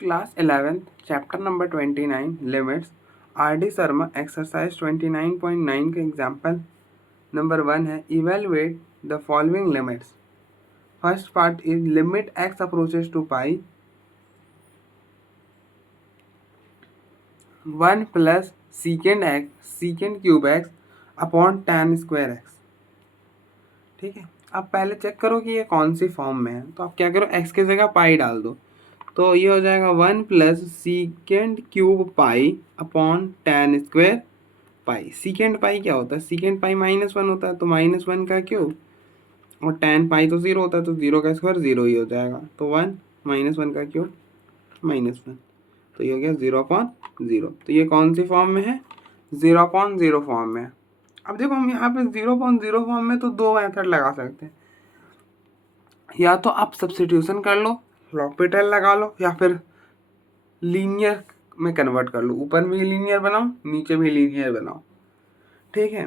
Class 11th, chapter number 29, limits. R.D. Sharma, exercise 29.9 के example number 1 है evaluate the following limits. First part is limit x approaches to pi 1 plus secant x secant cube x upon tan square x. ठीक है, अब पहले check करो कि ये कौन सी फॉर्म में है. तो आप क्या करो, x की जगह पाई डाल दो. तो ये हो जाएगा 1 plus secant cube pi upon tan square pi. Secant pi क्या होता है? सीकेंड पाई -1 होता है, तो -1 का क्यूब, और tan पाई तो 0 होता है, तो 0 का स्क्वायर 0 ही हो जाएगा. तो 1 -1 का क्यूब -1, तो ये हो गया 0/0. तो ये कौन सी फॉर्म में है? 0/0 फॉर्म में. अब देखो हम यहाँ पे 0/0 फॉर्म में तो दो मेथड लगा सकते हैं. या तो आप सब्स्टिट्यूशन कर लो, लॉपिटल लगा लो, या फिर लीनियर में कन्वर्ट कर लो. ऊपर भी लीनियर बनाओ, नीचे भी लीनियर बनाओ. ठीक है,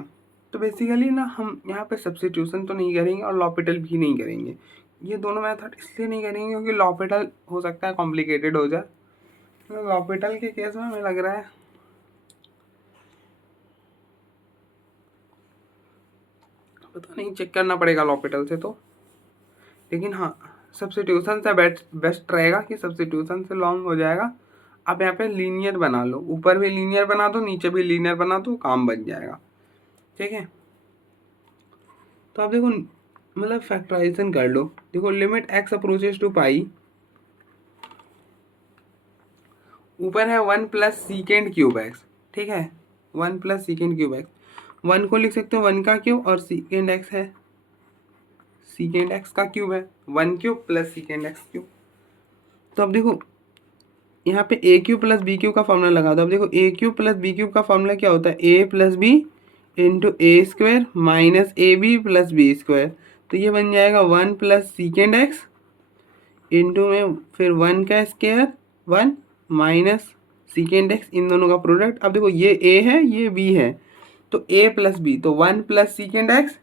तो बेसिकली ना हम यहाँ पे सब्स्टिट्यूशन तो नहीं करेंगे और लॉपिटल भी नहीं करेंगे. ये दोनों मेथड इसलिए नहीं करेंगे क्योंकि लॉपिटल हो सकता है कॉम्प्लिकेटेड हो जाए. तो लॉपिटल के केस में हमें लग रहा है पता नहीं, चेक करना पड़ेगा लॉपिटल से तो. लेकिन हाँ, सब्स्टिट्यूशन से बेस्ट रहेगा कि सब्स्टिट्यूशन से लॉन्ग हो जाएगा. आप यहाँ पे लीनियर बना लो, ऊपर भी लीनियर बना दो, नीचे भी लीनियर बना दो, काम बन जाएगा. ठीक है, तो आप देखो मतलब फैक्टराइजेशन कर लो. देखो लिमिट x अप्रोचेस टू पाई, ऊपर है 1 प्लस सीकेंड क्यूब एक्स. ठीक है, 1 प्लस सीकेंड क्यूब एक्स. 1 को लिख सकते हो 1 का क्यूब, और सीकेंड एक्स है सीकेंड एक्स का क्यूब है, 1 cube plus secant x cube. तो अब देखो यहाँ पे A cube plus B cube का फॉर्मूला लगा दो. अब देखो A cube plus B cube का फॉर्मूला क्या होता है? A plus B into A square minus A B plus B square. तो ये बन जाएगा 1 प्लस सीकेंड एक्स इंटू में फिर 1 का स्क्वायर 1 माइनस सीकेंड एक्स, इन दोनों का प्रोडक्ट. अब देखो ये ए है, ये बी है, तो ए प्लस बी, तो 1 प्लस सीकेंड एक्स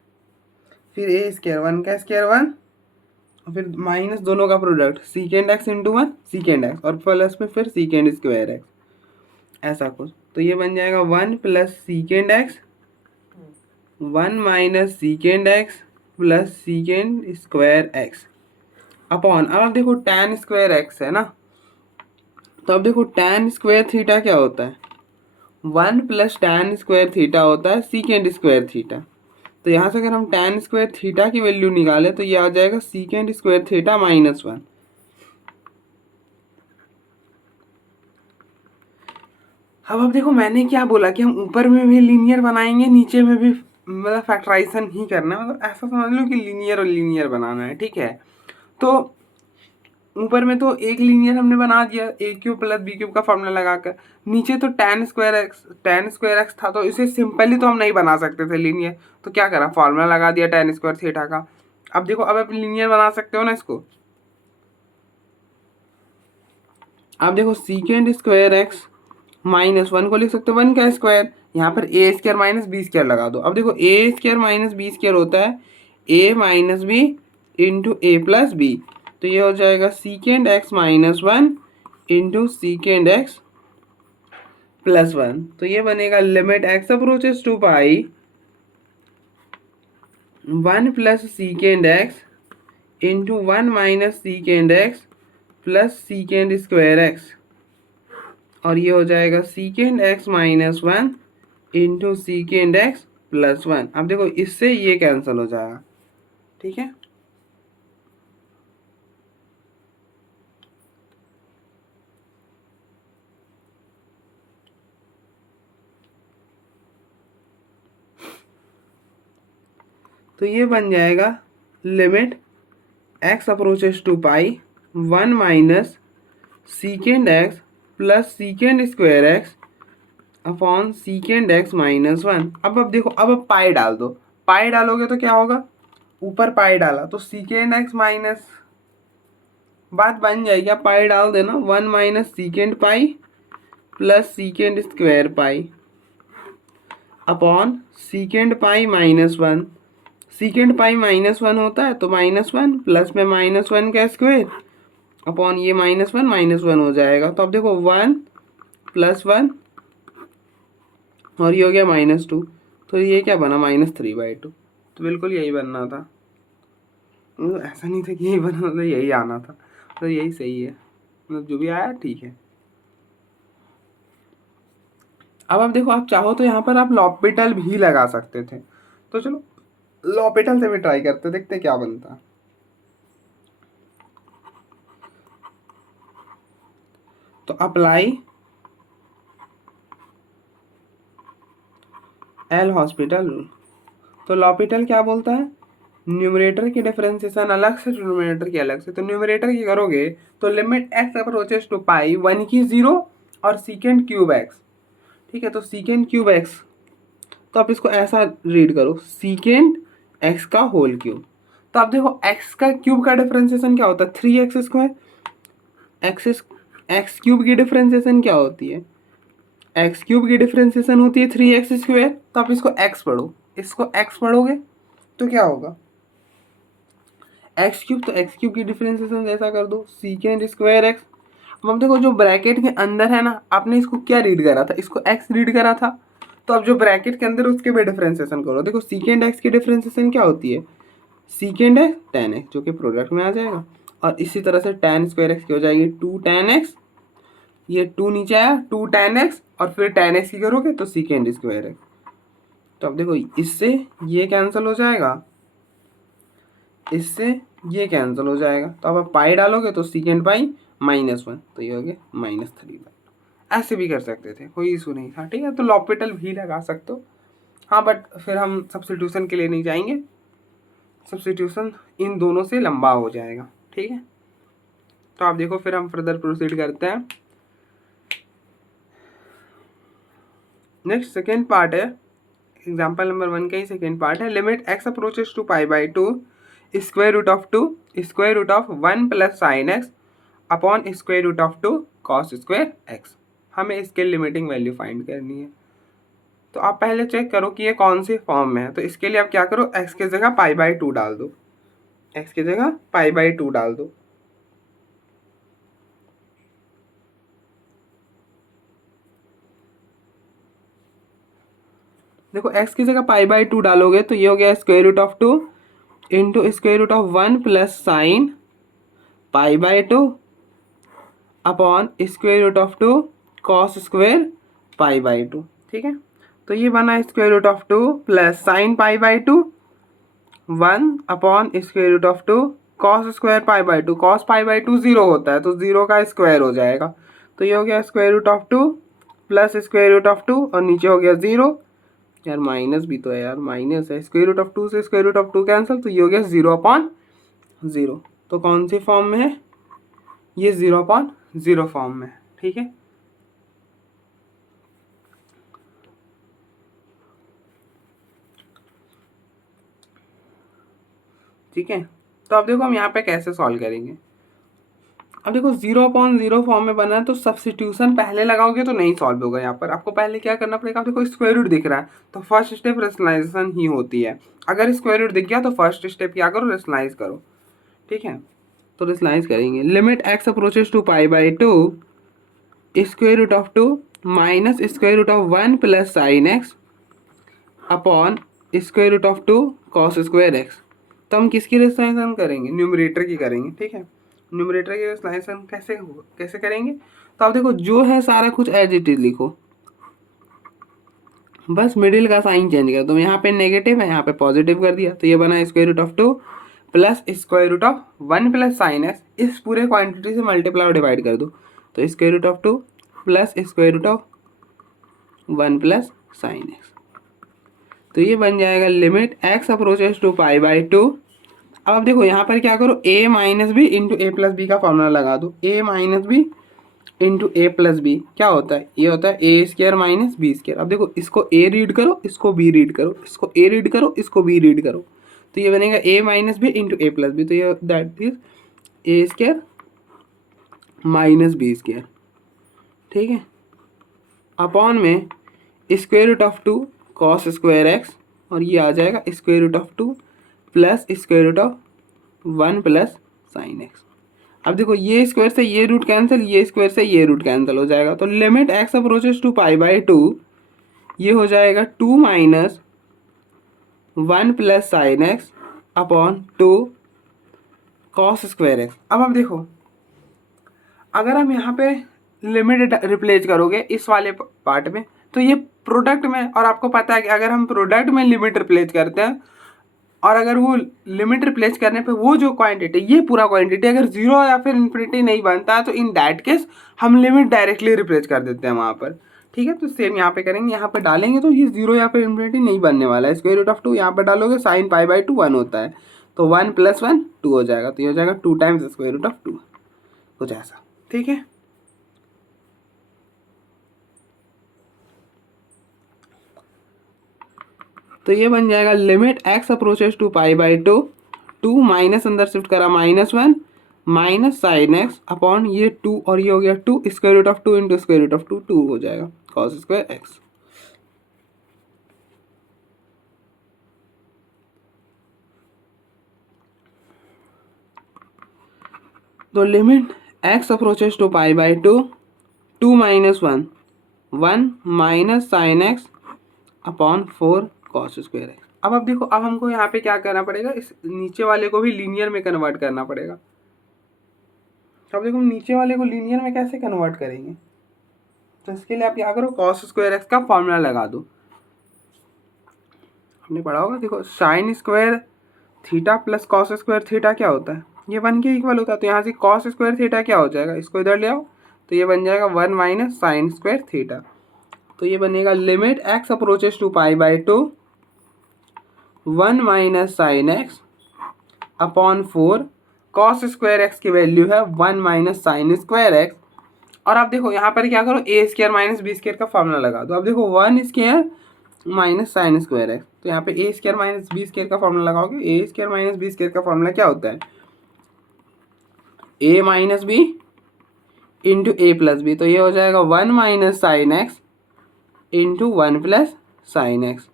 फिर ए स्क्वायर 1 का स्क्वायर 1, और फिर माइनस दोनों का प्रोडक्ट सीकेंड एक्स इंटू 1 सीकेंड एक्स, और प्लस में फिर सीकेंड स्क्वायर एक्स, ऐसा कुछ. तो ये बन जाएगा 1 plus secant X 1 minus secant X plus secant square x upon. अब आप देखो tan स्क्वायर एक्स है ना, तो अब देखो tan स्क्वायर थीटा क्या होता है? 1 प्लस tan स्क्वायर थीटा होता है सीकेंड स्क्वायर थीटा. तो यहाँ से अगर हम tan स्क्वायर थीटा की वैल्यू निकालें तो ये आ जाएगा सीकेंड स्क्वायर थीटा -1. अब देखो मैंने क्या बोला कि हम ऊपर में भी लीनियर बनाएंगे, नीचे में भी मतलब फैक्टराइजेशन ही करना है. मतलब ऐसा समझ लो कि लीनियर और लीनियर बनाना है. ठीक है, तो ऊपर में तो एक लीनियर हमने बना दिया ए क्यूब प्लस बी क्यूब का फॉर्मूला लगाकर. नीचे तो tan स्क्वायर एक्स था, तो इसे सिंपली तो हम नहीं बना सकते थे लीनियर. तो क्या करा, फॉर्मूला लगा दिया tan स्क्वायर थीटा का. अब देखो अब आप लीनियर बना सकते हो ना इसको. अब देखो सीकेंड स्क्वायर एक्स -1 को लिख सकते हो 1 का स्क्वायर, यहाँ पर ए स्क्वायर माइनस बी स्क्वायर लगा दो. अब देखो ए स्क्वायर माइनस बी स्क्वायर होता है ए माइनस बी इंटू ए प्लस बी. तो ये हो जाएगा secant X -1 into secant X plus 1. तो ये बनेगा limit x approaches to pi 1 plus secant X into 1 minus secant X plus secant square X, और ये हो जाएगा secant X -1 into secant X plus 1. अब देखो इससे ये कैंसिल हो जाएगा. ठीक है, तो ये बन जाएगा limit x approaches to pi 1 minus secant X plus secant square x upon secant X -1. अब देखो अब पाई डाल दो. पाई डालोगे तो क्या होगा, ऊपर पाई डाला तो सीकेंड एक्स माइनस, बात बन जाएगी. आप पाई डाल देना 1 minus secant pi plus secant square pi upon secant pi -1. Secant pi -1 होता है, तो -1 प्लस में -1 का स्क्वायर अपॉन ये -1 हो जाएगा। तो अब देखो 1 + 1 और ये हो गया -2, तो ये क्या बना -3/2। तो बिल्कुल यही बनना था, मतलब ऐसा नहीं था कि यही बना था, यही आना था, तो यही सही है, मतलब जो भी आया ठीक है। अब आप देखो, आप चाहो तो यहाँ पर आप लॉपिटल भी लगा सकते थे, तो चलो लॉपिटल से भी ट्राई करते, देखते क्या बनता। तो अप्लाई एल हॉस्पिटल। तो लॉपिटल क्या बोलता है, न्यूमरेटर की डिफरेंशिएशन अलग से, डिनोमिनेटर की अलग से। तो न्यूमरेटर की करोगे तो limit x approaches to pi 1 की 0 और सीकेंड क्यूब एक्स, ठीक है। तो सीकेंड क्यूब एक्स, तो आप इसको ऐसा रीड करो, सीकेंड एक्स का होल क्यूब। तो आप देखो एक्स का क्यूब का डिफरेंशिएशन क्या होता है, 3x²। एक्स क्यूब की डिफरेंशिएशन क्या होती है, एक्स क्यूब की डिफरेंशिएशन होती है 3x²। तो आप इसको एक्स पढ़ो, इसको एक्स पढ़ोगे तो क्या होगा, एक्स क्यूब। तो एक्स क्यूब की डिफरेंशिएशन ऐसा कर दो, सीकेंड स्क्वायर एक्स। अब देखो जो ब्रैकेट के अंदर है ना, आपने इसको क्या रीड करा था, इसको एक्स रीड करा था। तो अब जो ब्रैकेट के अंदर उसके भी डिफरेंशिएशन करो। देखो सीकेंड एक्स की डिफरेंशिएशन क्या होती है, सीकेंड एक्स tan x, जो कि प्रोडक्ट में आ जाएगा। और इसी तरह से tan स्क्वायर एक्स की हो जाएगी 2 tan x, ये 2 नीचे आया 2 tan x, और फिर tan x की करोगे तो सीकेंड स्क्वायर एक्स। तो अब देखो इससे ये कैंसिल हो जाएगा, इससे ये कैंसिल हो जाएगा। तो अब आप पाई डालोगे तो सीकेंड पाई -1, तो ये हो गया -3। ऐसे भी कर सकते थे, कोई इशू नहीं था, ठीक है। तो लॉपिटल भी लगा सकते हो, हाँ, बट फिर हम सब्स्टिट्यूशन के लिए नहीं जाएंगे, सब्स्टिट्यूशन इन दोनों से लंबा हो जाएगा, ठीक है। तो आप देखो फिर हम फर्दर प्रोसीड करते हैं। नेक्स्ट सेकेंड पार्ट है, एग्जाम्पल नंबर 1 का ही सेकेंड पार्ट है। Limit x approaches to π/2 square root of 2 square root of 1 + sin x upon square root of 2 cos square x। हमें इसके लिमिटिंग वैल्यू फाइंड करनी है। तो आप पहले चेक करो कि ये कौन सी फॉर्म में है। तो इसके लिए आप क्या करो, x की जगह π/2 डाल दो, x की जगह π/2 डाल दो। देखो x की जगह π/2 डालोगे तो ये हो गया square root of 2 into square root of 1 + sin π/2 upon square root of 2 cos square π/2, ठीक है। तो ये बना square root of 2 + sin π/2 1 upon square root of 2 cos square π/2। cos π/2 0 होता है, तो 0 का स्क्वायर हो जाएगा। तो ये हो गया square root of 2 plus square root of 2 और नीचे हो गया 0। यार माइनस भी तो है, यार माइनस है, स्क्वायर रूट ऑफ 2 से स्क्वायर रूट ऑफ 2 कैंसिल, तो ये हो गया 0/0। तो कौन सी फॉर्म में है, ये 0/0 फॉर्म में, ठीक है। ठीक है, तो अब देखो हम यहाँ पे कैसे सॉल्व करेंगे। अब देखो 0/0 फॉर्म में बना है, तो सब्स्टिट्यूशन पहले लगाओगे तो नहीं सॉल्व होगा। यहाँ पर आपको पहले क्या करना पड़ेगा, देखो स्क्वायर रूट दिख रहा है तो फर्स्ट स्टेप रेशनलाइजेशन ही होती है। अगर स्क्वायर रूट दिख गया तो फर्स्ट स्टेप क्या करो, रेशनलाइज करो, ठीक है। तो रेशनलाइज करेंगे, limit x approaches to π/2 square root of 2 minus square root of 1 + sin x upon square root of 2 cos square x। तो हम किसकी रेशनलाइजेशन करेंगे, न्यूमरेटर की करेंगे, ठीक है। न्यूमरेटर की रेशनलाइजेशन कैसे करेंगे, तो आप देखो जो है सारा कुछ एज इट इज लिखो, बस मिडिल का साइन चेंज कर दो। यहाँ पे नेगेटिव है, यहाँ पे पॉजिटिव कर दिया, तो ये बना square root of 2 plus square root of 1 + sin x। इस पूरे क्वांटिटी से मल्टीप्लाई और डिवाइड कर दो, तो square root of 2 plus square root of 1 + sin x। तो ये बन जाएगा लिमिट एक्स अप्रोचेस टू π/2। अब आप देखो यहाँ पर क्या करो, a - b into A plus B का फॉर्मूला लगा दो। a - b into A plus B क्या होता है, ये होता है a² - b²। अब देखो इसको a रीड करो, इसको b रीड करो, इसको a रीड करो, इसको b रीड करो, तो ये बनेगा a - b into A plus B. तो ये दैट इज a² - b², ठीक है। अपॉन में square root of 2 cos square X, और ये आ जाएगा square root of 2 plus square root of 1 + sin x। अब देखो ये स्क्वायर से ये रूट कैंसिल, ये स्क्वायर से ये रूट कैंसिल हो जाएगा, तो limit x approaches to pi by two, ये हो जाएगा 2 minus 1 plus sine x upon 2 cos square x. अब आप देखो, अगर हम यहाँ पे लिमिट रिप्लेस करोगे इस वाले पार्ट में, तो ये प्रोडक्ट में, और आपको पता है कि अगर हम प्रोडक्ट में लिमिट रिप्लेस करते हैं और अगर वो लिमिट रिप्लेस करने पे वो जो क्वांटिटी, ये पूरा क्वांटिटी अगर जीरो या फिर इन्फिनिटी नहीं बनता है, तो इन दैट केस हम लिमिट डायरेक्टली रिप्लेस कर देते हैं वहाँ पर। ठीक है, तो सेम यहाँ पे करेंगे, यहाँ पे डालेंगे तो ये जीरो या फिर इन्फिनिटी नहीं बनने वाला है। स्क्वायर रूट ऑफ 2 यहाँ पे डालोगे, साइन पाई बाई 2 1 होता है, तो 1 + 1 2 हो जाएगा, तो ये हो जाएगा 2 टाइम्स स्क्वायर रूट ऑफ 2, कुछ ऐसा। ठीक है, तो ये बन जाएगा limit x approaches to pi by two, 2 minus अंदर शिफ्ट करा -1 माइनस साइन एक्स अपॉन ये 2 और ये हो गया 2, square root of 2 into square root of 2 2 हो जाएगा कॉस स्क्वायर एक्स। तो limit x approaches to pi by two, 2 minus 1 1 minus sine x upon 4 cos square x. अब देखो, अब हमको यहाँ पे क्या करना पड़ेगा, इस नीचे वाले को भी लीनियर में कन्वर्ट करना पड़ेगा। तो अब देखो, हम नीचे वाले को लीनियर में कैसे कन्वर्ट करेंगे, तो इसके लिए आप क्या करो, कॉस स्क्वायर एक्स का फॉर्मूला लगा दो। आपने पढ़ा होगा, देखो sine square theta plus cos square theta क्या होता है, ये 1 के इक्वल होता है, तो यहाँ से कॉस स्क्वायर थीटा क्या हो जाएगा, इसको इधर ले आओ, तो ये बन जाएगा 1 माइनस साइन स्क्वायर थीटा। तो ये बनेगा limit x approaches to pi by two, 1 minus sine x upon 4 cos square x की वैल्यू है 1 माइनस साइन स्क्वायर एक्स। और आप देखो यहाँ पर क्या करो, a square minus B square का फॉर्मूला लगा दो। अब देखो 1 square minus sine square x, तो यहाँ पे a square minus B square का फॉर्मूला लगाओगे। A square minus B square का फॉर्मूला क्या होता है, ए माइनस बी इंटू ए प्लस बी, तो ये हो जाएगा 1 minus sine x into 1 plus sine x.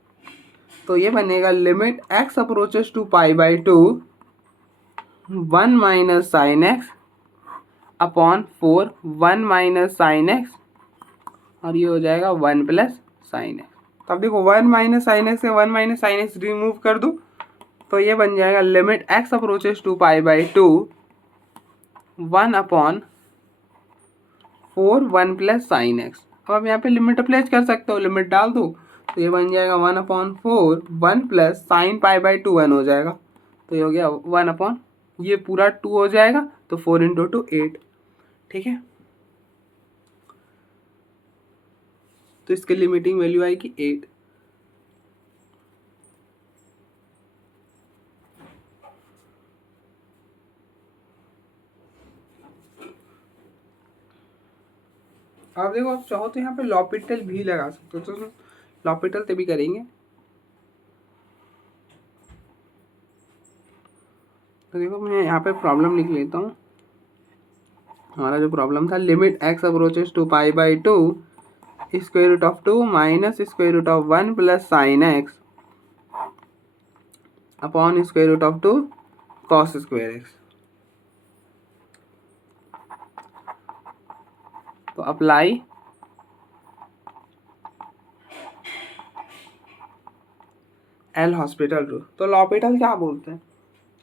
तो ये बनेगा limit x approaches to pi by two, 1 minus sine x upon 4 1 minus sine x, और ये हो जाएगा 1 प्लस साइन एक्स। तो अब देखो 1 माइनस साइन एक्स से 1 माइनस साइन एक्स रिमूव कर दो, तो ये बन जाएगा limit x approaches to pi by two, 1 upon 4 1 plus sine x. अब आप यहाँ पे लिमिट अप्लाई कर सकते हो, लिमिट डाल दो, तो ये बन जाएगा 1 upon 4 1 plus sine pi by 2 1 हो जाएगा, तो ये हो गया 1 अपॉन ये पूरा 2 हो जाएगा, तो 4 इंटू 2 8। ठीक है, तो इसके लिमिटिंग वैल्यू आएगी 8। आप देखो, आप चाहो तो यहाँ पे लॉपिटल भी लगा सकते हो, तो लॉपिटल से भी करेंगे। तो देखो मैं यहाँ पे प्रॉब्लम लिख लेता हूँ। हमारा जो प्रॉब्लम था, limit x approaches to pi by two, square root of 2 minus square root of 1 plus sine x upon square root of 2 cos square x. तो अप्लाई एल हॉस्पिटल रूल। तो लॉपिटल क्या बोलते हैं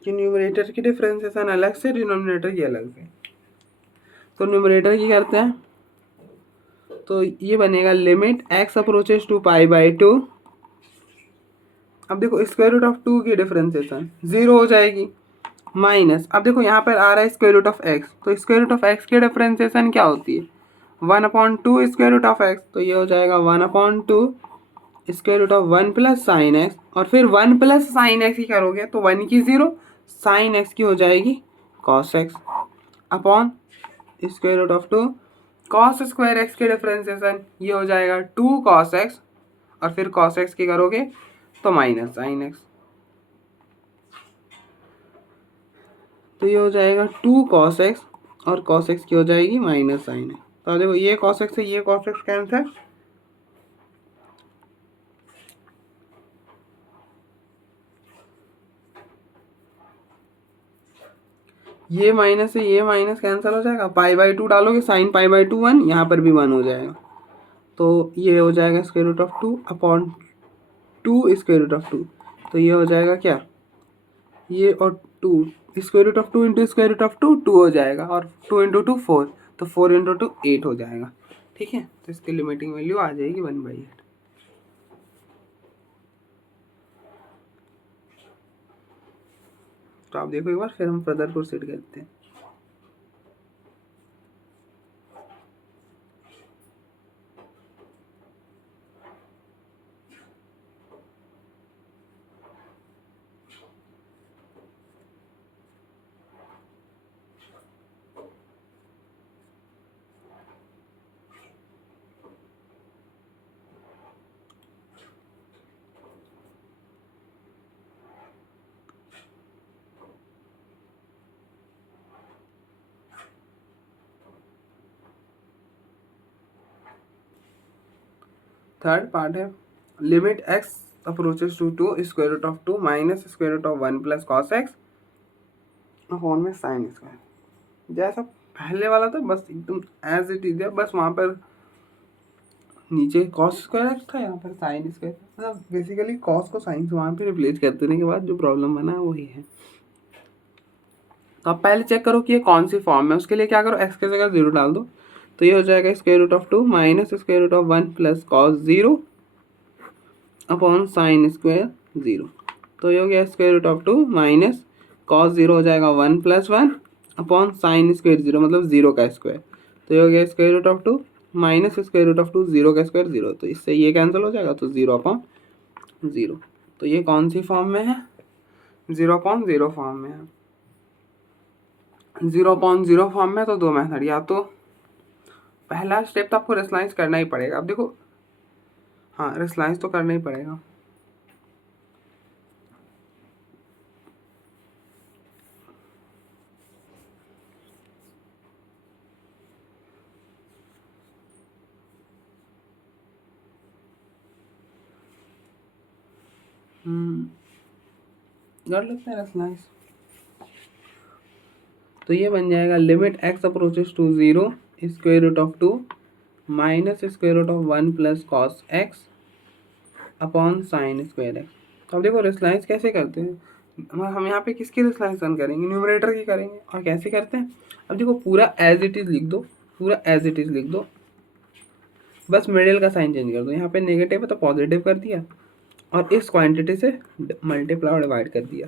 कि न्यूमरेटर की differentiation अलग से, denominator की अलग से। तो न्यूमरेटर की करते हैं, तो ये बनेगा limit x approaches to pi by two. अब देखो स्क्वायर रूट ऑफ 2 की डिफरेंशिएशन 0 हो जाएगी, माइनस, अब देखो यहाँ पर आ रहा है स्क्वायर रूट ऑफ एक्स, तो स्क्वायर रूट ऑफ एक्स की डिफरेंशिएशन क्या होती है, 1/2 स्क्वायर रूट ऑफ एक्स, तो ये हो जाएगा 1/2 square root of 1 plus sine x, और फिर 1 प्लस साइन एक्स ही करोगे तो 1 की 0, साइन एक्स की हो जाएगी cos x upon square root of 2 cos square x के डिफरेंशिएशन, ये हो जाएगा 2 कॉस एक्स, और फिर कॉस एक्स की करोगे तो माइनस साइन एक्स, तो ये हो जाएगा 2 कॉस एक्स, और कॉस एक्स की हो जाएगी माइनस साइन एक्स। तो देखो ये कॉस एक्स से ये कॉस एक्स कैंसिल, ये माइनस से ये माइनस कैंसिल हो जाएगा, पाई बाई टू डालोगे साइन पाई बाई टू 1, यहाँ पर भी 1 हो जाएगा, तो ये हो जाएगा square root of 2 upon 2 square root of 2। तो ये हो जाएगा क्या, ये और 2 square root of 2 into square root of 2 2 हो जाएगा, और 2 इंटू 2 4, तो 4 इंटू 2 8 हो जाएगा। ठीक है, तो इसकी लिमिटिंग वैल्यू आ जाएगी 1/8। तो आप देखो एक बार, फिर हम फर्दर प्रोसीड करते हैं। थर्ड पार्ट है, limit x approaches to square root of 2 minus square root of 1 plus cos x upon में साइन स्क्वायर। जैसा पहले वाला था बस एकदम एज इट इज है, बस वहाँ पर नीचे कॉस स्क्वायर एक्स था, यहाँ पर साइन स्क्वायर, मतलब बेसिकली कॉस को साइन से वहाँ पे रिप्लेस कर देने के बाद जो प्रॉब्लम बना है वही है। तो आप पहले चेक करो कि ये कौन सी फॉर्म है, उसके लिए क्या करो, एक्स की जगह 0 डाल दो, तो ये हो जाएगा square root of 2 minus square root of 1 plus cos 0 upon sine square 0। तो ये हो गया square root of 2 minus cos 0 हो जाएगा 1 प्लस 1 अपॉन साइन स्क्वायर 0, मतलब 0 का स्क्वायर। तो ये हो गया square root of 2 minus square root of 2 0 का स्क्वायर 0, तो इससे ये कैंसिल हो जाएगा, तो 0 अपॉन 0। तो ये कौन सी फॉर्म में है, 0 अपॉन 0 फॉर्म में है। 0 अपॉन 0 फॉर्म में तो दो मेथड, या तो पहला स्टेप तो आपको रेसलाइज करना ही पड़ेगा। अब देखो, हाँ रेसलाइज तो करना ही पड़ेगा। कर लेते हैं रेसलाइज। तो ये बन जाएगा limit x approaches to 0 square root of 2 minus square root of 1 plus cos x upon sine square x. तो अब देखो रेसलाइज कैसे करते हैं, हम यहाँ पे किसकी रेसलाइजेशन करेंगे, न्यूमरेटर की करेंगे। और कैसे करते हैं, अब देखो पूरा एज इट इज़ लिख दो, पूरा एज इट इज़ लिख दो, बस मिडिल का साइन चेंज कर दो। यहाँ पे नेगेटिव है तो पॉजिटिव कर दिया, और इस क्वांटिटी से मल्टीप्लाई और डिवाइड कर दिया,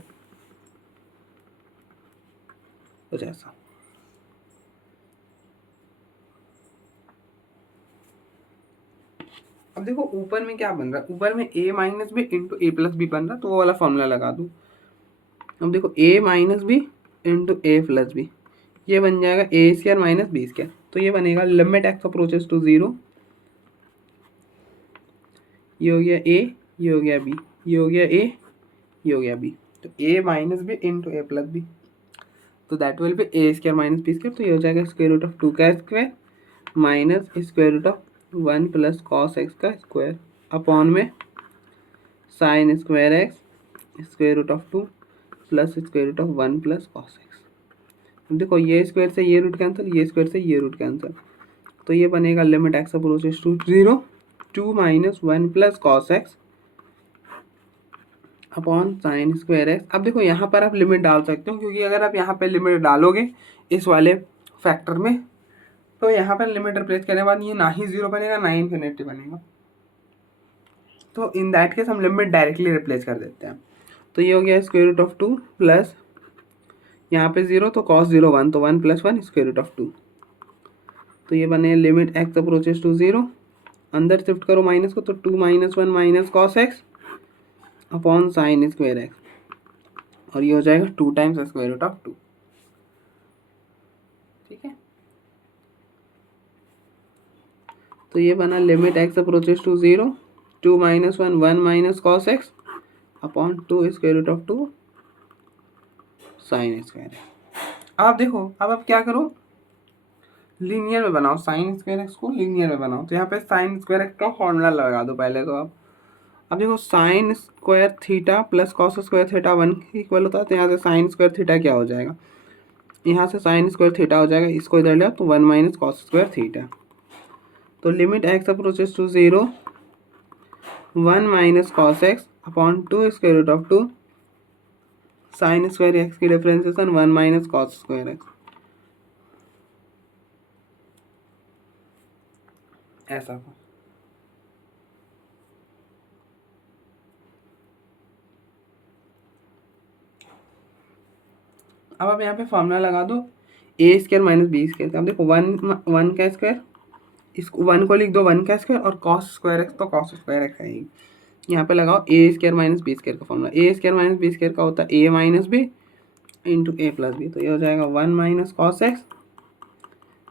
कुछ ऐसा। अब देखो ऊपर में क्या बन रहा है, ऊपर में a minus B into A plus b बन रहा है, तो वो वाला फॉर्मूला लगा दूँ। अब देखो a minus B into A plus b, ये बन जाएगा a square minus B square. तो ये बनेगा लिमिट एक्स अप्रोचेस टू 0, ये हो गया a, ये हो गया b, ये हो गया a, ये हो गया b। तो a minus B into A plus B, तो that will be A square minus B square. तो ये हो जाएगा स्क्वायर रूट ऑफ 2 का square minus square root of 1 plus cos x का स्क्वायर अपॉन में sine square x square root of 2 plus square root of 1 plus cos x. देखो ये square से ये रूट कैंसिल, ये स्क्वायर से ये रूट कैंसिल, तो ये बनेगा limit x approaches to 0 2 minus 1 plus cos x upon sine square x. अब देखो यहाँ पर आप लिमिट डाल सकते हो, क्योंकि अगर आप यहाँ पे लिमिट डालोगे इस वाले फैक्टर में, तो यहाँ पर लिमिट रिप्लेस करने के बाद ये ना ही 0 बनेगा ना ही इन्फिनिटी बनेगा। तो इन दैट केस हम लिमिट डायरेक्टली रिप्लेस कर देते हैं। तो ये हो गया स्क्वायर रूट ऑफ 2 प्लस यहाँ पे 0 तो कॉस 0 1, तो 1 प्लस 1 स्क्वायर रूट ऑफ 2। तो ये बने लिमिट एक्स अप्रोचेस टू 0, अंदर शिफ्ट करो माइनस को, तो 2 minus 1 minus cos x upon sine square X, और ये हो जाएगा 2 टाइम्स स्क्वायर रूट ऑफ 2। ठीक है, तो ये बना limit x approaches to 0 2 minus 1 1 minus cos x upon 2 square root of 2 sine square x. अब देखो, अब आप क्या करो, लीनियर में बनाओ, साइन स्क्वायर एक्स को लीनियर में बनाओ। तो यहाँ पे साइन स्क्वायर एक्स का फॉर्मूला लगा दो पहले तो आप। अब देखो sine square theta plus cos square theta 1 equal होता है, तो यहाँ से साइन स्क्वायर थीटा क्या हो जाएगा, यहाँ से साइन स्क्वायर थीटा हो जाएगा, इसको इधर ले तो 1 माइनस कॉस स्क्वायर थीटा। तो limit x approaches to 0 1 minus cos x upon 2 square root of 2 sine square x की differentiation 1 minus cos square x, ऐसा। अब आप यहाँ पे फॉर्मूला लगा दो A square minus B square. अब देखो वन का स्क्वायर, इसको 1 को लिख दो 1 का स्क्वायर, और कॉस स्क्वायर एक्स तो कॉस स्क्वायर एक्स आएगी। यहाँ पे लगाओ A square minus B square का formula. A square minus B square का होता है ए माइनस बी इंटू ए प्लस बी। तो ये हो जाएगा 1 minus cos x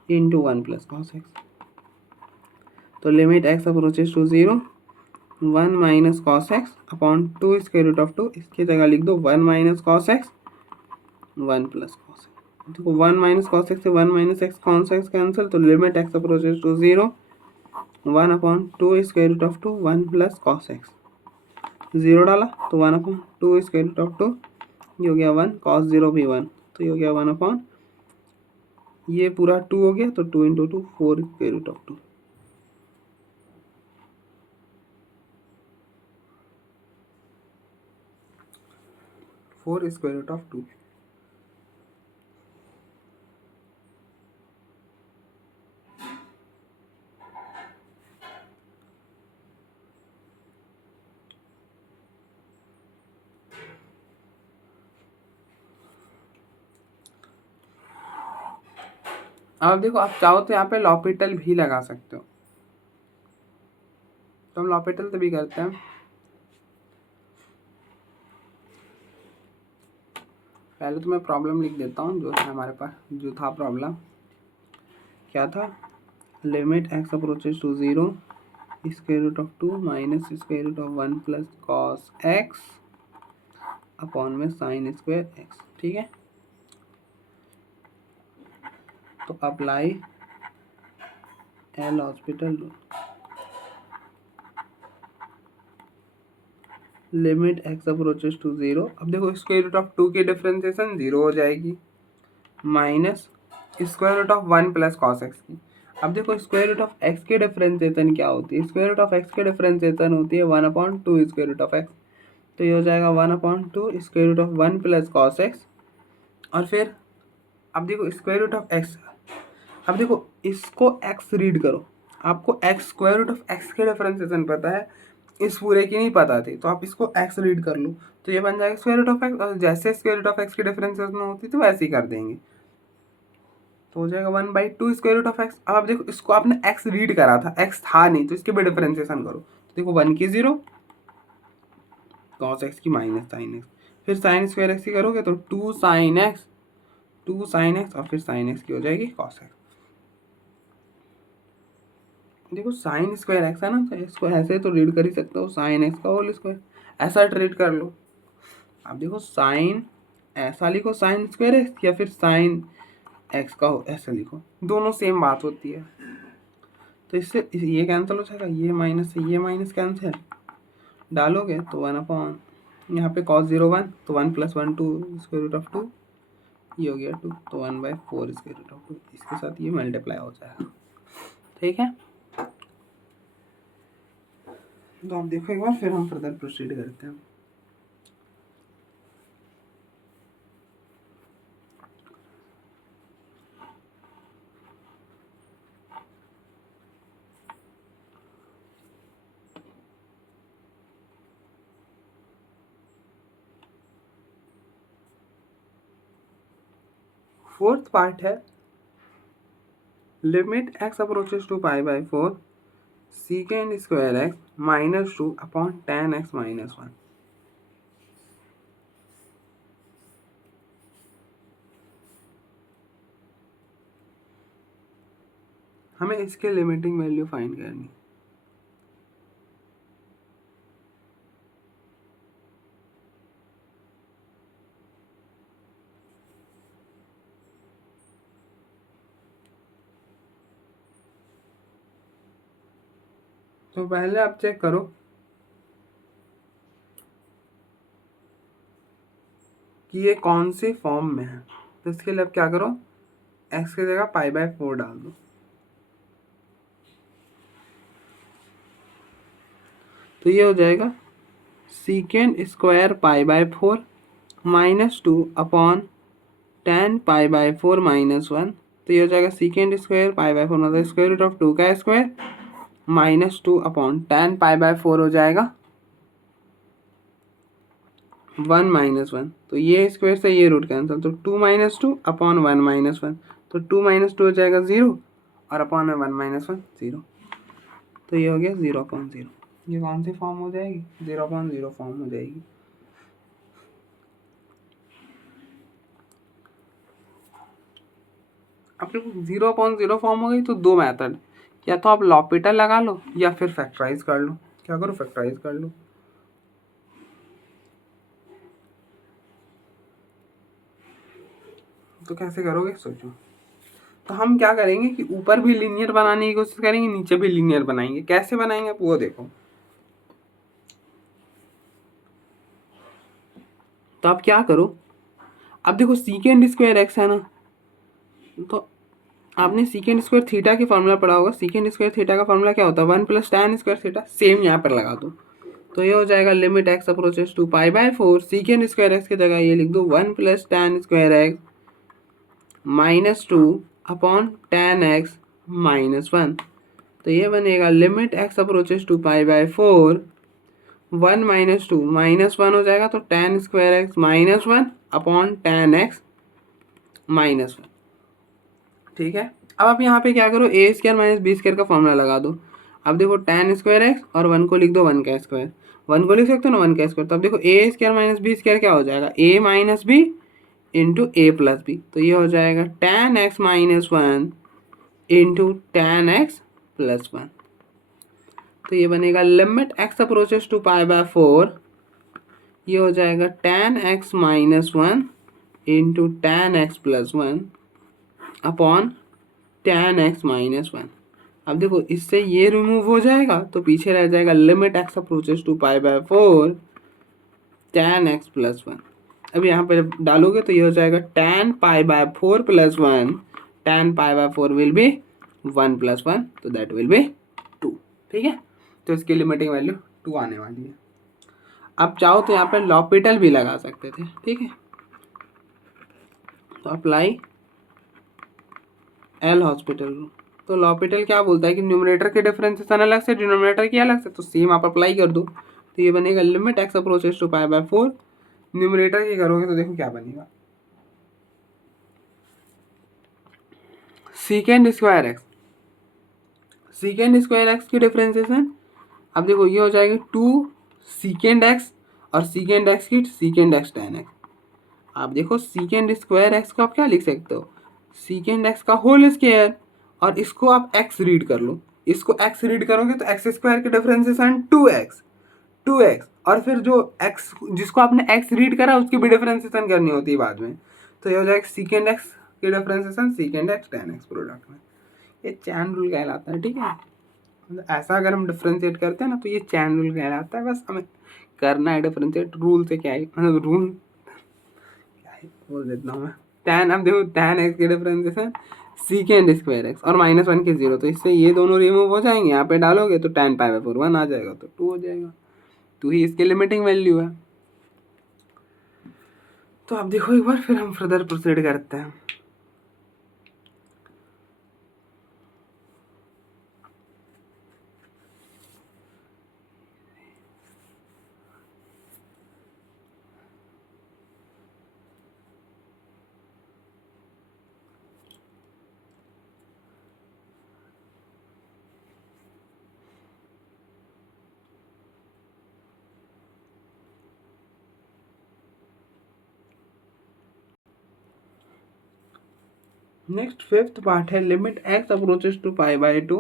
into 1 plus cos x. तो limit x approaches to 0 1 minus cos x upon 2 square root of 2, इसकी जगह लिख दो 1 minus cos x 1 plus cos x. देखो 1 माइनस कॉस एक्स से 1 माइनस एक्स कौन सा एक्स कैंसिल, तो limit x approaches to 0 1 upon 2 square root of 2 1 plus cos x. 0 डाला तो 1 अपॉन 2 स्क्वायर रूट ऑफ 2, ये हो गया 1, कॉस 0 भी 1, तो ये हो गया 1 अपॉन, ये पूरा 2 हो गया, तो 2 into 2 4 square root of 2। Four square root of 2। अब देखो, आप चाहो तो यहाँ पे लॉपिटल भी लगा सकते हो, तो हम लॉपिटल तो भी करते हैं। पहले तो मैं प्रॉब्लम लिख देता हूँ जो था हमारे पास, जो था प्रॉब्लम क्या था, limit x approaches to 0 square root of 2 minus square root of 1 plus cos x upon में साइन स्क्वायर एक्स। ठीक है, तो apply L'Hospital rule. Limit x approaches to 0, अब देखो स्क्वायर रूट ऑफ 2 की डिफरेंशिएशन 0 हो जाएगी, minus square root of 1 plus cos x की। अब देखो स्क्वायर रूट ऑफ एक्स की डिफरेंशिएशन क्या होती है, स्क्वायर रूट ऑफ एक्स की डिफरेंशिएशन होती है 1 upon 2 square root of x. तो ये हो जाएगा 1 upon 2 square root of 1 plus cos x, और फिर अब देखो स्क्वायर रूट ऑफ एक्स, अब देखो इसको एक्स रीड करो, आपको x square root of x के डिफरेंशिएशन पता है, इस पूरे की नहीं पता थी, तो आप इसको एक्स रीड कर लो, तो ये बन जाएगा स्क्वायर रूट ऑफ एक्स, और जैसे स्क्वायर रूट ऑफ एक्स की डिफरेंशिएशन होती तो वैसे ही कर देंगे, तो हो जाएगा 1/2 स्क्वायर रूट ऑफ एक्स। अब आप देखो इसको आपने एक्स रीड करा था, एक्स था नहीं, तो इसके भी डिफरेंशिएशन करो, तो देखो 1 की 0 कॉस एक्स की माइनस साइन एक्स, फिर साइन स्क्वायर एक्स की करोगे तो 2 साइन एक्स और फिर साइन एक्स की हो जाएगी कॉस एक्स। देखो साइन स्क्वायर एक्स है ना, तो इसको ऐसे तो रीड कर ही सकते हो, साइन एक्स का होल स्क्वायर, ऐसा रीड कर लो। अब देखो साइन ऐसा लिखो साइन स्क्वायर एक्स, या फिर साइन एक्स का हो ऐसा लिखो, दोनों सेम बात होती है। तो इससे ये कैंसिल हो जाएगा, ये माइनस से ये माइनस कैंसिल डालोगे तो 1 अपॉन, यहाँ पे cos 0 1, तो 1 प्लस 1 2 स्क्वायर रूट ऑफ 2, ये हो गया 2, तो 1/4 स्क्वायर रूट ऑफ 2, इसके साथ ये मल्टीप्लाई हो जाएगा। ठीक है, तो आप देखो एक बार, फिर हम फर्दर प्रोसीड करते हैं। फोर्थ पार्ट है limit x approaches to π/4 secant square x minus 2 upon tan x minus 1। हमें इसके लिमिटिंग वैल्यू फाइंड करनी। तो पहले आप चेक करो कि ये कौन सी फॉर्म में है। तो इसके लिए अब क्या करो, एक्स की जगह पाई बाय 4 डाल दो। तो ये हो जाएगा सीकेंड square pi by 4 -2 upon tan pi by 4 -1। तो ये हो जाएगा सीकेंड स्क्वायर पाई बाय 4 मतलब स्क्वायर रूट ऑफ 2 का square -2 upon tan pi by 4 हो जाएगा 1 -1। तो ये स्क्वायर से ये रूट कैंसिल, तो 2 -2 अपॉन 1 -1। तो 2 -2 हो जाएगा 0 और अपॉन में 1 -1 0। तो ये हो गया 0/0। ये कौन सी फॉर्म हो जाएगी, 0/0 फॉर्म हो जाएगी। अब देखो 0/0 फॉर्म हो गई तो दो मेथड, या तो आप लॉपिटल लगा लो या फिर फैक्टराइज कर लो। क्या करो, फैक्टराइज कर लो। तो कैसे करोगे सोचो। तो हम क्या करेंगे कि ऊपर भी लीनियर बनाने की कोशिश करेंगे, नीचे भी लीनियर बनाएंगे। कैसे बनाएंगे आप वो देखो। तो आप क्या करो, अब देखो सीकेंड स्क्वायर एक्स है ना, तो आपने सीकेंड स्क्वायर थीटा की फॉर्मूला पढ़ा होगा। सीकेंड स्क्वायर थीटा का फॉर्मूला क्या होता है, 1 + tan स्क्वायर थीटा। सेम यहाँ पर लगा दो। तो ये हो जाएगा limit x approaches to pi by 4, secant square x की जगह ये लिख दो 1 + tan square x -2 upon tan x -1। तो ये बनेगा limit x approaches to pi by 4 1 -2 -1 हो जाएगा, तो tan square x -1 upon tan x -1। ठीक है। अब आप यहाँ पे क्या करो, a square minus B square का फॉर्मूला लगा दो। अब देखो tan स्क्वायर एक्स और 1 को लिख दो 1 का स्क्वायर। 1 को लिख सकते हो ना 1 का स्क्वायर। तो अब देखो ए स्क्वायर माइनस बी स्क्वायर क्या हो जाएगा, a minus B into A plus B. तो ये हो जाएगा tan x -1 into tan x +1। तो ये बनेगा limit x approaches to pi by 4, ये हो जाएगा tan x -1 into tan x +1 upon tan x -1। अब देखो इससे ये रिमूव हो जाएगा तो पीछे रह जाएगा limit x approaches to pi by 4 tan x +1। अब यहाँ पर डालोगे तो ये हो जाएगा tan pi by 4 + 1, tan pi by 4 will be 1 + 1, तो दैट विल बी 2। ठीक है, तो इसकी लिमिटिंग वैल्यू 2 आने वाली है। अब चाहो तो यहाँ पर लॉपिटल भी लगा सकते थे। ठीक है, तो अप्लाई एल हॉस्पिटल रूल। तो लॉपिटल क्या बोलता है कि न्यूमरेटर के डिफरेंशिएशन अलग से, डिनोमिनेटर की अलग से। तो सेम आप अप्लाई कर दो। तो ये बनेगा limit x approaches to pi by 4, numerator की करोगे तो देखो क्या बनेगा, secant square x. Secant square x की डिफरेंशिएशन अब देखो ये हो जाएगी 2 सीकेंड एक्स और सीकेंड एक्स की सीकेंड एक्स tan एक्स। आप देखो सीकेंड स्क्वायर एक्स को आप क्या लिख सकते हो, सीकेंड एक्स का होल स्क्वायर, और इसको आप एक्स रीड कर लो। इसको एक्स रीड करोगे तो एक्स स्क्वायर की डिफरेंशिएशन 2x, और फिर जो एक्स जिसको आपने एक्स रीड करा उसकी भी डिफरेंशिएशन करनी होती है बाद में। तो ये हो जाएगा सीकेंड एक्स की differentiation सीकेंड x tan x product में। ये चैन रूल कहलाता है। ठीक है, मतलब ऐसा अगर हम डिफरेंशिएट करते हैं ना तो ये चैन रूल कहलाता है। बस हमें करना है डिफरेंशिएट। रूल से क्या है, मतलब रूल क्या है बोल देता हूँ मैं। tan, अब देखो tan एक्स की डिफरेंशिएशन सीकेंड स्क्वायर एक्स और -1 के 0, तो इससे ये दोनों रिमूव हो जाएंगे। यहाँ पे डालोगे तो tan पाई बाय 4 1 आ जाएगा, तो 2 हो जाएगा। तो ही इसकी लिमिटिंग वैल्यू है। तो अब देखो एक बार फिर हम फर्दर प्रोसीड करते हैं। नेक्स्ट फिफ्थ पार्ट है limit x approaches to pi by 2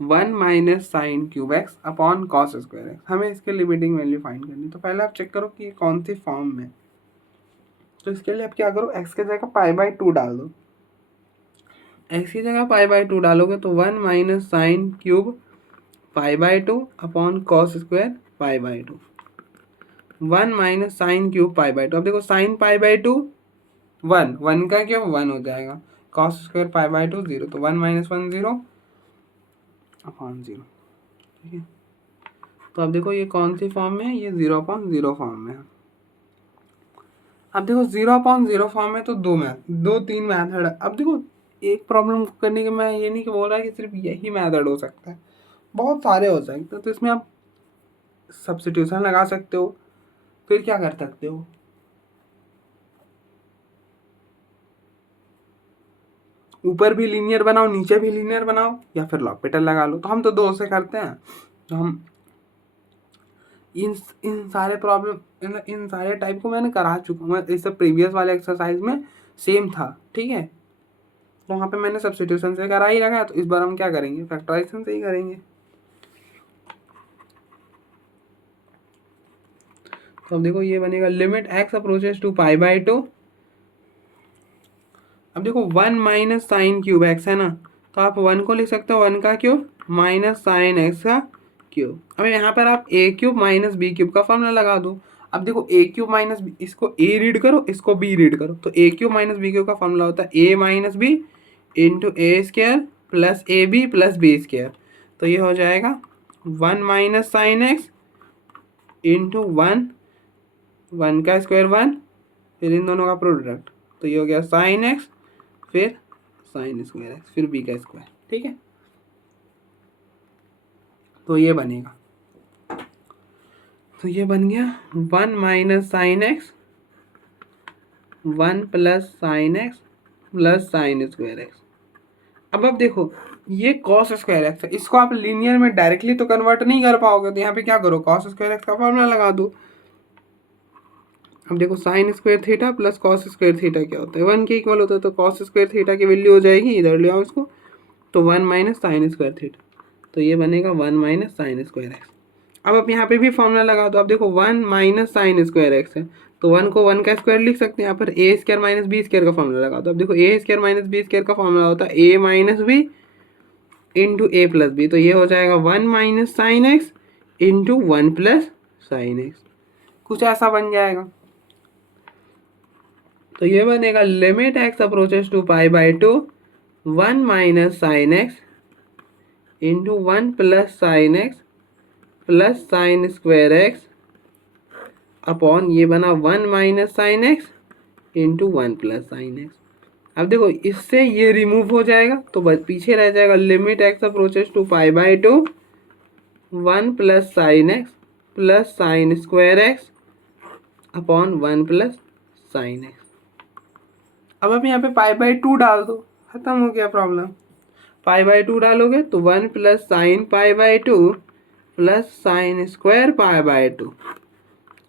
1 minus sine cube x upon cos square x. हमें इसके लिमिटिंग वैल्यू फाइंड करनी है। तो पहले आप चेक करो कि ये कौन सी फॉर्म में। तो इसके लिए आप क्या करो, एक्स की जगह पाई बाय 2 डाल दो। एक्स की जगह पाई बाय 2 डालोगे तो 1 minus sine cube pi by 2 upon cos square pi by 2, 1 minus sine cube pi by 2। अब देखो sine pi by 2 one, one का क्यों, वन हो जाएगा, cos square pi by to 0, तो 1 - 1 0 अपॉन 0। ठीक है, तो अब देखो ये कौन सी फॉर्म में है, ये 0/0 फॉर्म में है। अब देखो 0/0 फॉर्म में तो दो तीन मैथड है। अब देखो एक प्रॉब्लम करने के मैं ये नहीं कि बोल रहा कि सिर्फ यही मैथड हो सकता है, बहुत सारे हो सकते हैं। तो इसमें आप सब्स्टिट्यूशन लगा सकते हो, फिर क्या कर सकते हो, ऊपर भी लीनियर बनाओ नीचे भी लीनियर बनाओ, या फिर लॉपिटल लगा लो। तो हम तो दो से करते हैं। तो हम इन सारे प्रॉब्लम इन सारे टाइप को मैंने करा चुका हूँ, इस प्रीवियस वाले एक्सरसाइज में सेम था। ठीक है, तो वहाँ पे मैंने सब्स्टिट्यूशन से करा ही रखा है, तो इस बार हम क्या करेंगे, फैक्टराइजेशन से ही करेंगे। तो अब देखो ये बनेगा limit x approaches to pi by two. अब देखो 1 माइनस साइन क्यूब एक्स है ना, तो आप 1 को लिख सकते हो 1 का क्यूब माइनस साइन एक्स का क्यूब। अब यहाँ पर आप a cube minus b cube का फॉर्मूला लगा दो। अब देखो a क्यूब माइनस बी, इसको a रीड करो इसको b रीड करो, तो a cube minus b cube का फॉर्मूला होता है a minus B into A square plus a B plus B square. तो ये हो जाएगा 1 माइनस साइन एक्स इंटू 1 का स्क्वायर 1, फिर इन दोनों का प्रोडक्ट, तो ये हो गया साइन एक्स, फिर साइन स्क्वायर एक्स, फिर बी का स्क्वायर। ठीक है, तो ये बनेगा, तो ये बन गया 1 minus sine x 1 plus sine x plus sine square x. अब देखो ये कॉस स्क्वायर एक्स है, इसको आप लीनियर में डायरेक्टली तो कन्वर्ट नहीं कर पाओगे, तो यहाँ पे क्या करो, कॉस स्क्वायर एक्स का फॉर्मूला लगा दो। अब देखो sine square theta plus cos square theta क्या होता है, 1 के इक्वल होता है, तो कॉस स्क्वायर थीटा की वैल्यू हो जाएगी, इधर ले आओ इसको, तो 1 माइनस साइन स्क्वायर थीटा, तो ये बनेगा 1 माइनस साइन स्क्वायर एक्स। अब आप यहाँ पे भी फॉर्मूला लगा दो। अब देखो 1 माइनस साइन स्क्वायर एक्स है, तो 1 को 1 का स्क्वायर लिख सकते हैं, यहाँ पर ए स्क्वायर माइनस बी स्क्वायर का फॉर्मूला लगा दो। अब देखो ए स्क्वायर माइनस बी स्क्वायर का फॉर्मूला होता है ए माइनस बी इंटू ए प्लस बी, तो ये हो जाएगा 1 minus sine x into 1 plus sine x, कुछ ऐसा बन जाएगा। तो ये बनेगा limit x approaches to pi by two 1 minus sine x into 1 plus sine x plus sine square x upon ये बना 1 minus sine x into 1 plus sine x. अब देखो इससे ये रिमूव हो जाएगा, तो बस पीछे रह जाएगा limit x approaches to pi by two 1 plus sine x plus sine square x upon 1 plus sine x. अब आप यहाँ पे पाई बाई टू डाल दो, खत्म हो गया प्रॉब्लम। पाई बाई टू डालोगे तो 1 plus sine pi by two plus sine square pi by two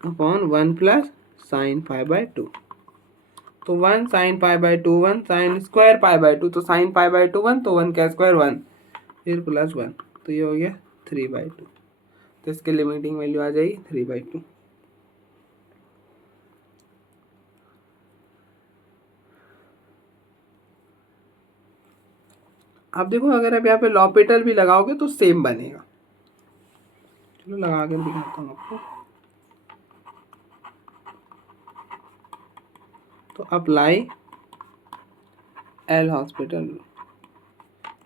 upon 1 plus sine pi by to, तो 1 sine pi by two 1 sine square pi by to, तो sine pi by two 1, तो 1 का square 1, फिर plus 1, तो ये हो गया 3/2। तो इसके लिमिटिंग वैल्यू आ जाएगी 3/2। अब देखो अगर आप यहाँ पे लॉपिटल भी लगाओगे तो सेम बनेगा। चलो लगा कर दिखाता हूँ आपको। तो अप्लाई एल हॉस्पिटल,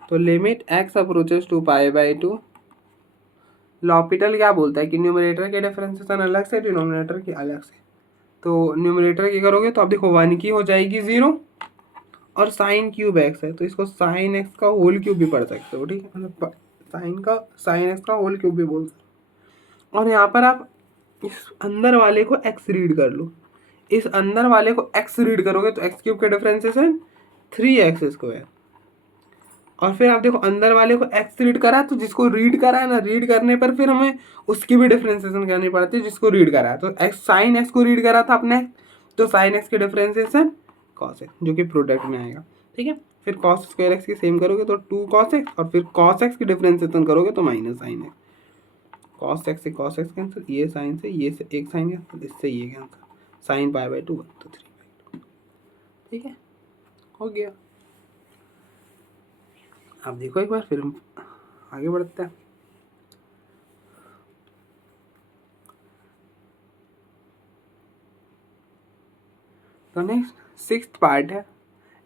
तो limit x approaches to pi by two, L'Hopital क्या बोलता है कि न्यूमरेटर के डिफरेंशिएशन अलग से डिनोमिनेटर की अलग से। तो न्यूमरेटर की करोगे तो आप देखो 1 की हो जाएगी 0, और साइन क्यूब एक्स है तो इसको साइन एक्स का होल क्यूब भी पढ़ सकते हो। ठीक है, मतलब साइन एक्स का होल क्यूब भी बोल सकते हो। और यहाँ पर आप इस अंदर वाले को एक्स रीड कर लो, इस अंदर वाले को एक्स रीड करोगे तो एक्स क्यूब के डिफरेंशिएशन 3x²। और फिर आप देखो अंदर वाले को एक्स रीड करा है, तो जिसको रीड करा है ना, रीड करने पर फिर हमें उसकी भी डिफरेंशिएशन करनी पड़ती है जिसको रीड करा है। तो एक्स साइन एक्स को रीड करा था अपने, तो साइन एक्स की डिफरेंशिएशन कॉस एक्स, जो कि प्रोडक्ट में आएगा। ठीक है, फिर कॉस स्क्वायर एक्स की सेम करोगे तो 2 cos x, और फिर कॉस एक्स की डिफरेंशिएशन करोगे तो minus sine x. Cos x से कॉस एक्स कैंसिल, ये साइन से ये से एक साइन कैंसिल, इससे ये cancel, sine pi by two 1 तो 3/2। ठीक है, हो गया। अब देखो एक बार फिर हम आगे बढ़ते हैं। तो नेक्स्ट सिक्स्थ पार्ट है,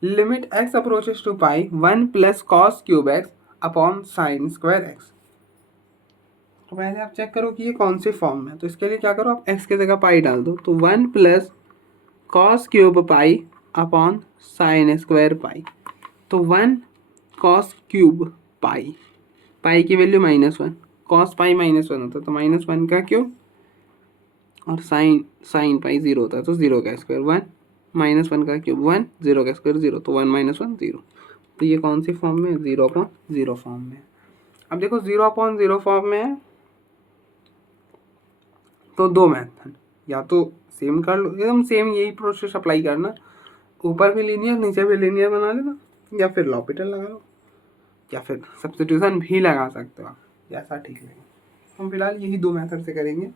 limit x approaches to pi 1 plus cos cube x upon sine square x. तो पहले आप चेक करो कि ये कौन से फॉर्म में है। तो इसके लिए क्या करो, आप एक्स की जगह पाई डाल दो। तो 1 plus cos cube pi upon sine square pi. तो 1 कॉस क्यूब पाई, पाई की वैल्यू -1, कॉस पाई -1 होता है तो -1 का क्यूब, और साइन पाई 0 होता है तो 0 का स्क्वायर 1, -1 का क्यूब 1, 0 का स्क्वायर 0, तो 1 - 1 0। तो ये कौन सी फॉर्म में है, 0/0 फॉर्म में। अब देखो 0/0 फॉर्म में है तो दो मेथड, या तो सेम कर लो, एकदम सेम यही प्रोसेस अप्लाई करना, ऊपर भी लीनियर नीचे भी लीनियर बना लेना, या फिर लॉपिटल लगा लो, या फिर सब्स्टिट्यूशन भी लगा सकते हो आप, जैसा ठीक लगे। हम फिलहाल यही दो मेथड से करेंगे।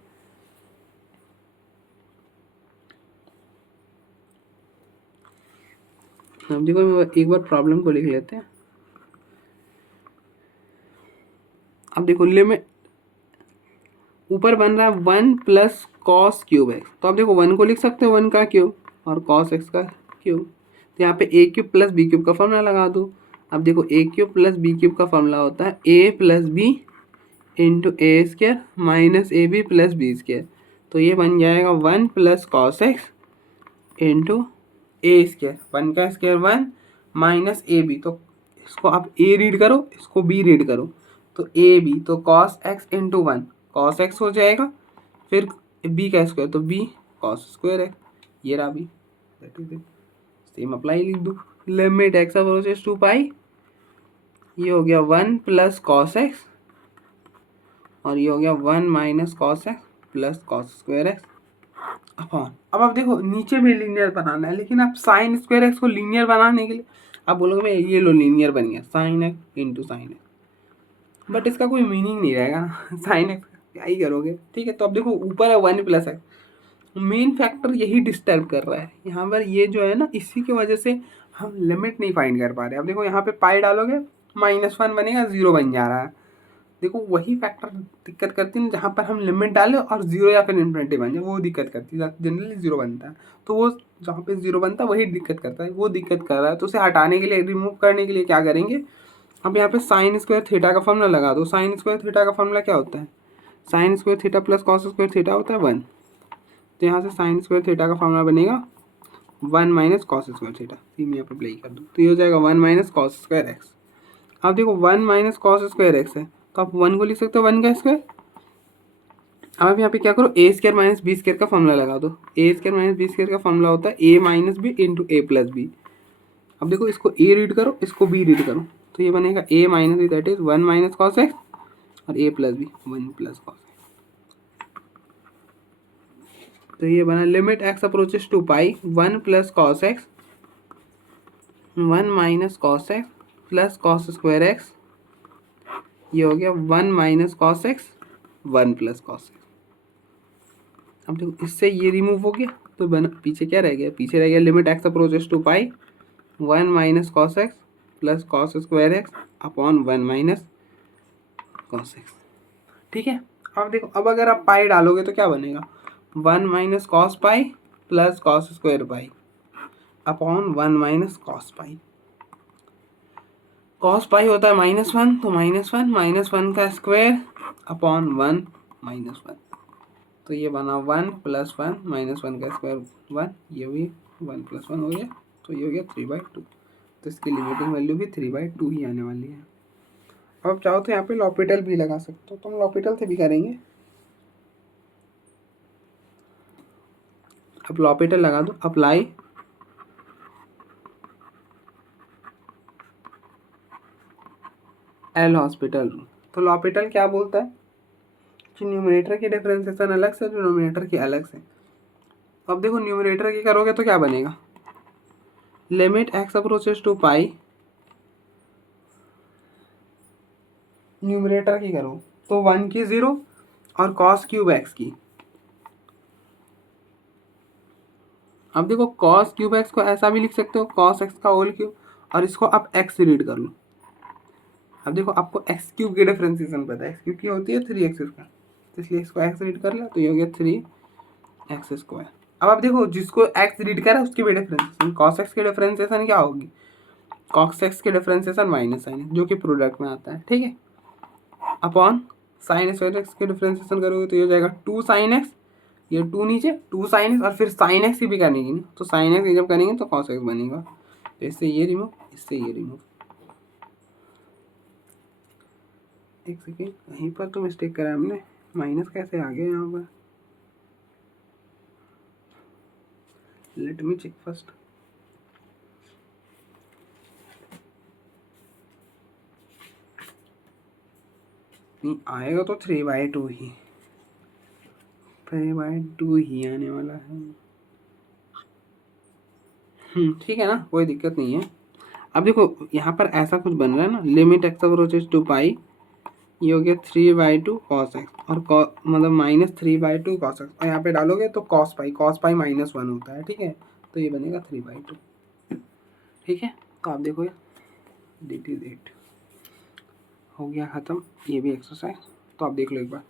अब देखो एक बार प्रॉब्लम को लिख लेते हैं। अब देखो लिमिट ऊपर बन रहा है 1 प्लस कॉस क्यूब एक्स, तो अब देखो 1 को लिख सकते हो 1 का क्यूब और कॉस एक्स का क्यूब। तो यहाँ पे A cube plus B cube का फॉर्मूला लगा दो। अब देखो A cube plus B cube का फॉर्मूला होता है A plus B into A square minus A B plus B square. तो ये बन जाएगा 1 प्लस कॉस एक्स इंटू ए स्क्वायर, 1 का स्क्वायर 1 माइनस ए बी, तो इसको आप ए रीड करो, इसको बी रीड करो, तो ए बी, तो cos x into 1 cos x हो जाएगा, फिर बी का स्क्वायर तो बी कॉस स्क्वायर है, ये रहा b. That is it, same apply लिख दो। Limit x approaches to pi, ये हो गया 1 प्लस कॉस एक्स और ये हो गया 1 minus cos x plus cos square x upon. अब आप देखो नीचे भी लीनियर बनाना है, लेकिन आप साइन स्क्वायर एक्स को लीनियर बनाने के लिए आप बोलोगे भाई ये लो लीनियर बन गया sign x into sine x, but इसका कोई मीनिंग नहीं रहेगा ना साइन एक्स क्या ही करोगे। ठीक है, तो अब देखो ऊपर है 1 प्लस एक्स, मेन फैक्टर यही डिस्टर्ब कर रहा है यहाँ पर, ये जो है ना इसी की वजह से हम लिमिट नहीं फाइंड कर पा रहे। अब देखो यहाँ पे पाई डालोगे -1 बनेगा, 0 बन जा रहा है। देखो वही फैक्टर दिक्कत करती है जहाँ पर हम लिमिट डालें और 0 या फिर इन्फिनिटी बन जाए, वो दिक्कत करती है। जनरली 0 बनता है, तो वो जहाँ पे 0 बनता है वही दिक्कत करता है, वो दिक्कत कर रहा है। तो उसे हटाने के लिए, रिमूव करने के लिए क्या करेंगे, अब यहाँ पे साइन स्क्वायर थीटा का फॉर्मूला लगा दो। साइन स्क्वायर थीटा का फॉर्मूला क्या होता है, sign square theta plus cos square theta होता है 1। तो यहाँ से साइन स्क्वायर थीटा का फॉर्मूला बनेगा 1 माइनस कॉस स्क्वायर थीटा, मैं यहाँ पे अप्लाई कर दूँ तो ये हो जाएगा 1 माइनस कॉस स्क्वायर एक्स। अब देखो 1 माइनस कॉस स्क्वायर एक्स है, तो आप 1 को लिख सकते हो 1 का स्क्वायर। अब आप यहाँ पे क्या करो, a square minus B square का फॉर्मूला लगा दो। A square minus B square का फॉर्मूला होता है ए माइनस बी इंटू ए प्लस बी। अब देखो इसको ए रीड करो, इसको बी रीड करो, तो ये बनेगा A minus B that is 1 minus cos x और A plus B 1 plus cos x. तो ये बना limit x approaches to pi 1 plus cos x 1 minus cos x plus cos square x, ये हो गया 1 minus cos x 1 plus cos x. अब देखो इससे ये रिमूव हो गया, तो बना पीछे क्या रह गया, पीछे रह गया limit x approaches to pi 1 minus cos x plus cos square x upon 1 minus cos x. ठीक है, अब देखो अब अगर आप पाई डालोगे तो क्या बनेगा, 1 minus cos pi plus cos square pi upon 1 minus cos pi. Cos pi होता है -1, तो -1 का स्क्वायर अपॉन 1 -1, तो ये बना 1 प्लस 1 -1 का स्क्वायर 1, ये भी 1 प्लस 1 हो गया, तो ये हो गया 3/2। तो इसकी लिमिटिंग वैल्यू भी 3/2 ही आने वाली है। अब चाहो तो यहाँ पे लॉपिटल भी लगा सकते हो, तो हम लॉपिटल से भी करेंगे। अब लॉपिटल लगा दो, अप्लाई एल हॉस्पिटल। तो लॉपिटल क्या बोलता है कि न्यूमरेटर की डिफरेंशिएशन अलग से, डिनोमिनेटर की अलग से। अब देखो न्यूमरेटर की करोगे तो क्या बनेगा, limit x approaches to pi, numerator की करो तो 1 की 0 और कॉस क्यूब एक्स की। अब देखो कॉस क्यूब एक्स को ऐसा भी लिख सकते हो कॉस एक्स का होल क्यूब, और इसको आप एक्स रीड कर लो। अब देखो आपको एक्स क्यूब की डिफरेंशिएशन पता है, एक्स क्यूब की होती है 3x स्क्वायर, तो इसलिए इसको एक्स रीड कर लिया, तो ये हो गया 3x स्क्वायर अब आप देखो जिसको एक्स रीड कर रहा है उसकी भी डिफरेंशिएशन, कॉस एक्स की डिफरेंशिएशन क्या होगी, कॉस एक्स की डिफरेंशिएशन माइनस साइन जो कि प्रोडक्ट में आता है, ठीक है, अपॉन साइन एक्स की डिफरेंशिएशन करोगे तो ये हो जाएगा 2 साइन एक्स, ये 2 नीचे 2 साइन एक्स और फिर साइन एक्स की भी करने की ना, तो साइन एक्स जब करेंगे तो कॉस एक्स बनेगा, तो इससे ये रिमूव, इससे ये रिमूव। एक सेकेंड, कहीं पर तो मिस्टेक करा हमने, माइनस कैसे आ गया यहाँ पर, लेट मी चेक फर्स्ट। नहीं आएगा तो 3/2 ही, 3/2 ही आने वाला है। ठीक है ना, कोई दिक्कत नहीं है। अब देखो यहाँ पर ऐसा कुछ बन रहा है ना, limit x approaches to pi, ये हो गया 3/2 कॉस एक्स और मतलब -3/2 कॉस एक्स, और यहाँ पे डालोगे तो कॉस पाई -1 होता है, ठीक है, तो ये बनेगा 3/2, ठीक है। तो आप देखो ये dt हो गया ख़त्म, ये भी एक्सरसाइज, तो आप देख लो एक बार।